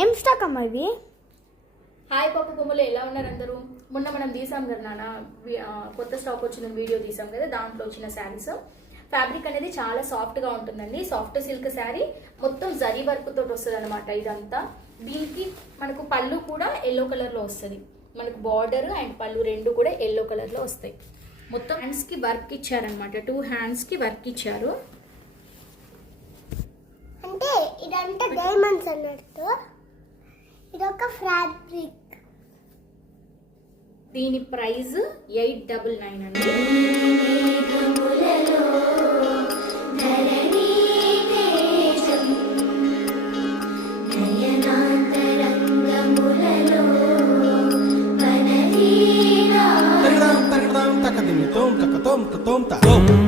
ఏం స్టాక్ అమ్మా ఇవి? హాయ్ పప్పు బొమ్మలు, ఎలా ఉన్నారు అందరూ? మొన్న మనం తీసాం కదా నాన్న, కొత్త స్టాక్ వచ్చిన వీడియో తీసాం కదా, దాంట్లో వచ్చిన శారీస్. ఫ్యాబ్రిక్ అనేది చాలా సాఫ్ట్గా ఉంటుందండి. సాఫ్ట్ సిల్క్ శారీ, మొత్తం జరీ వర్క్ తోటి వస్తుంది అనమాట ఇదంతా. దీనికి మనకు పళ్ళు కూడా ఎల్లో కలర్లో వస్తుంది. మనకు బార్డర్ అండ్ పళ్ళు రెండు కూడా ఎల్లో కలర్లో వస్తాయి. మొత్తం హ్యాండ్స్కి వర్క్ ఇచ్చారనమాట, 2 హ్యాండ్స్కి వర్క్ ఇచ్చారు. అంటే ఇదంతా డైమండ్స్ అన్నట్టు. ఇదొక ఫ్యాబ్రిక్. దీని ప్రైస్ 899 అండి. Tom